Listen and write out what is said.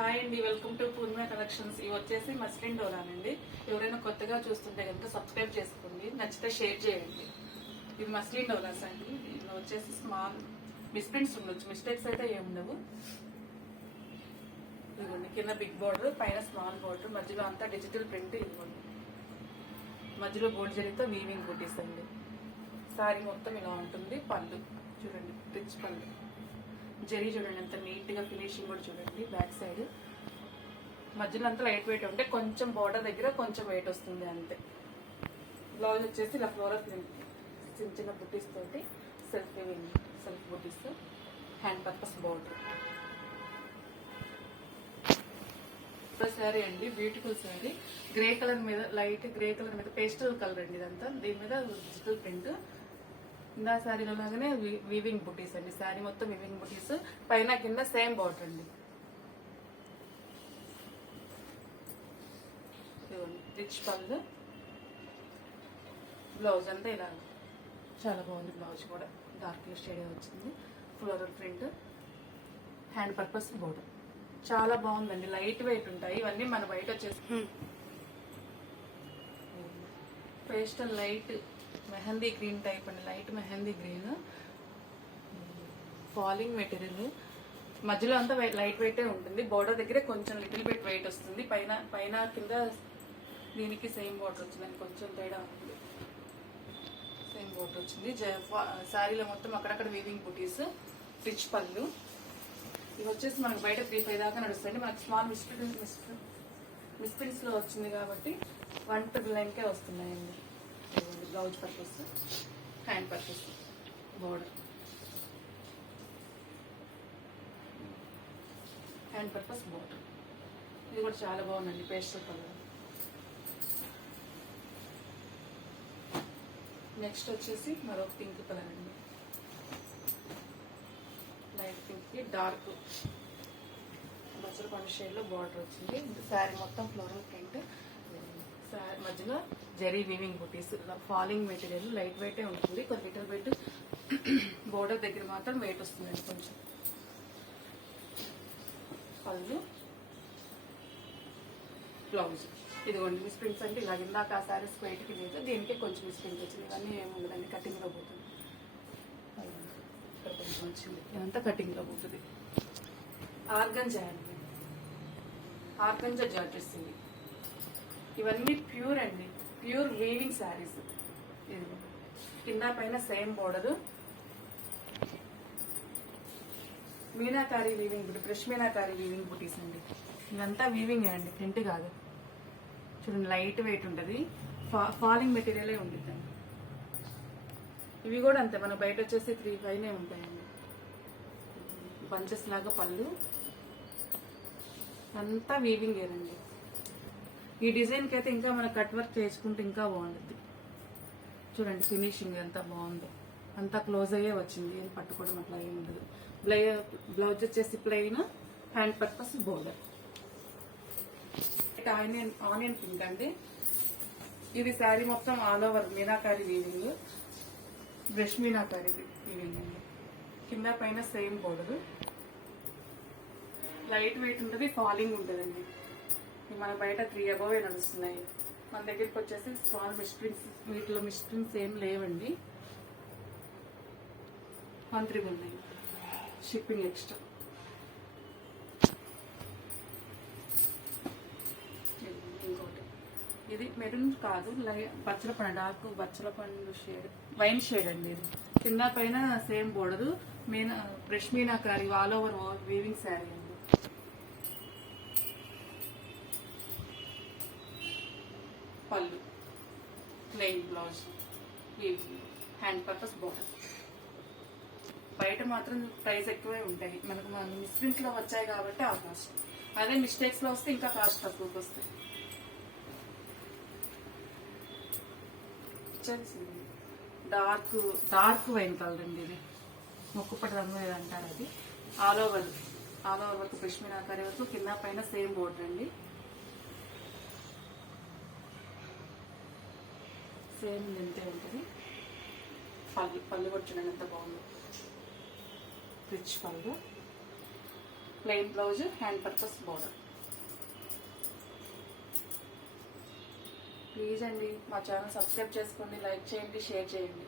Hi అండి welcome to Purnima collections. ఇవి వచ్చేసి మస్లిన్ డోరానండి ఎవరైనా కొత్తగా చూస్తుంటే కనుక సబ్స్క్రైబ్ చేసుకోండి నచ్చితే షేర్ చేయండి. ఇది మస్లిన్ డోరాస్ అండి. దీనిలో వచ్చేసి స్మాల్ మిస్ప్రింట్స్ ఉండొచ్చు. మిస్టేక్స్ అయితే ఏమి ఉండవు. ఇదిగోండి కింద బిగ్ బోర్డర్ పైన స్మాల్ బోర్డర్ మధ్యలో అంతా డిజిటల్ ప్రింట్ ఇదిగోండి. మధ్యలో బోర్డ్ జరిగితే వీవింగ్ కుట్టిస్తండి అండి. సారీ మొత్తం ఇలా ఉంటుంది పళ్ళు. చూడండి రిచ్ పళ్ళు. జరీ చూడండి ఎంత నీట్గా ఫినిషింగ్ కూడా చూడండి బ్యాక్ సైడ్. మధ్యలో అంతా లైట్ వెయిట్ ఉంటే కొంచెం బోర్డర్ దగ్గర కొంచెం వెయిట్ వస్తుంది అంతే. బ్లౌజ్ వచ్చేసి ఇలా ఫ్లోరల్ చిన్న చిన్న బుట్టీస్ తోటి సెల్ఫ్ సెల్ఫ్ బుట్టీస్ హ్యాండ్ పర్పస్ బోర్డర్ శారీ అండి బ్యూటిఫుల్ శారీ గ్రే కలర్ మీద లైట్ గ్రే కలర్ మీద పేస్టల్ కలర్ అండి ఇదంతా. దీని మీద డిజిటల్ ప్రింట్ ఇందా శారీలో లాగానే వీవింగ్ బుటీస్ అండి. శారీ మొత్తం వీవింగ్ బుటీస్ పైన కింద సేమ్ బార్డర్ అండి. రిచ్ పళ్ళు. బ్లౌజ్ అంతా ఇలా. చాలా బాగుంది బ్లౌజ్ కూడా. డార్క్ షేడ్ వచ్చింది. Floral print hand purpose border చాలా బాగుందండి. లైట్ వెయిట్ ఉంటాయి. ఇవన్నీ మన బయట వచ్చేసి hmm. Pastel light mehndi green type అండి light mehndi green falling material మధ్యలో అంతా లైట్ వెయిటే ఉంటుంది. బోర్డర్ దగ్గర కొంచెం లిటిల్ బిట్ వెయిట్ వస్తుంది. పైన పైన కింద దీనికి సేమ్ బోర్డర్ వచ్చిందండి కొంచెం తేడా ఉంది. సేమ్ బోర్డర్ వచ్చింది. శారీలో మొత్తం అక్కడక్కడ వీవింగ్ బుటీస్ రిచ్ పళ్ళు. ఇవి వచ్చేసి మనకు బయట త్రీ ఫైవ్ దాకా నడుస్తుంది. మనకు స్మాల్ మిస్ప్రింట్ మిస్ప్రింట్స్లో వచ్చింది కాబట్టి వన్ ట్రిపుల్ నైన్కే వస్తున్నాయండి. Blouse purpose hand purpose border hand purpose border ఇది కూడా చాలా బాగుందండి పేస్టల్ కలర్. నెక్స్ట్ వచ్చేసి మరొక పింక్ కలర్ అండి. Light pink dark. బచ్చల పండు షేడ్లో బార్డర్ వచ్చింది. శారీ మొత్తం ఫ్లోరల్ ప్రింట్. శారీ మధ్యలో జరీ వీవింగ్ బుటీస్ ఫాలింగ్ మెటీరియల్ లైట్ వెయిటే ఉంటుంది. కొంచెం లిటర్ వెయిట్ బోర్డర్ దగ్గర మాత్రం వెయిట్ వస్తుందండి కొంచెం. పళ్ళు. బ్లౌజ్. ఇదిగోండి మిస్ప్రింట్స్ అంటే ఇలా ఇందాక ఆ శారీస్ వెయిట్కి లేదు. దీనికి కొంచెం మిస్ప్రింట్ వచ్చింది ఇవన్నీ ఏముండదండి కటింగ్లో పోతుంది కొంచెం వచ్చింది ఇదంతా కటింగ్లో పోతుంది. ఆర్గన్ అండి. ఆర్గంజా జార్జెస్ చేస్తుంది ఇవన్నీ ప్యూర్ అండి. Pure weaving saris. ఇది కింద పైన సేమ్ బోర్డర్ మీనాకారి వీవింగ్ బుటీ ఫ్రెష్ మీనాకారి వీవింగ్ బుటీస్ అండి. ఇదంతా వీవింగ్ అండి ప్రింట్ కాదు. చూడండి లైట్ వెయిట్ ఉంటుంది. ఫాలింగ్ మెటీరియలే ఉంటుంది ఇవి కూడా అంతే మనం బయట వచ్చేసి త్రీ ఫైవ్నే ఉంటాయండి. బంచెస్ లాగా పళ్ళు. అంతా వీవింగ్ ఏనండి ఈ డిజైన్కి అయితే ఇంకా మన కట్ వర్క్ చేసుకుంటే ఇంకా బాగుంటుంది చూడండి ఫినిషింగ్ ఎంత బాగుందో. అంతా క్లోజ్ అయ్యే వచ్చింది. ఏం పట్టుకోవడం అట్లా ఏం ఉండదు. బ్లై బ్లౌజ్ వచ్చేసి plain hand purpose border. Onion onion pink అండి. ఇది శారీ మొత్తం all over meenakari weaving. Brush meenakari weaving అండి. కింద పైన సేమ్ బోర్డర్. లైట్ వెయిట్ ఉంటుంది ఫాలింగ్ ఉంటుందండి మన బయట త్రీ అబోవే నడుస్తున్నాయి. మన దగ్గరికి వచ్చేసి స్మాల్ మిస్ప్రింట్స్ వీటిలో మిస్ప్రింట్స్ ఏం లేవండి. వన్ త్రిబుల్ షిప్పింగ్ ఎక్స్ట్రా ఇంకోటి. ఇది మెరూన్ కాదు బచ్చల పండు డార్క్ బచ్చల పండు షేడ్ వైన్ షేడ్ అండి ఇది. కింద పైన same border meena fresh meenakari all over weaving sari అండి. పళ్ళు. Plain blouse hand purpose border బయట మాత్రం ప్రైస్ ఎక్కువే ఉంటాయి. మనకు మన మిస్ప్రింట్లో వచ్చాయి కాబట్టి ఆ కాస్ట్ అదే మిస్టేక్స్లో వస్తే ఇంకా కాస్ట్ తక్కువకి వస్తాయి. డార్క్ డార్క్ వైన్ కలర్ అండి ఇది. మొక్కుపటి రంగు ఏదో అంటారు అది? ఆల్ ఓవర్ ఆల్ ఓవర్ వరకు కృష్ణాకారి వరకు కింద పైన సేమ్ బోర్డర్ అండి. సేమ్ ఇంతే ఉంటుంది. పళ్ళు పళ్ళు కూడా చూడండి ఎంత బాగుంది రిచ్ పళ్ళు. Plain blouse hand purpose border. Please అండి మా ఛానల్ సబ్స్క్రైబ్ చేసుకోండి లైక్ చేయండి షేర్ చేయండి.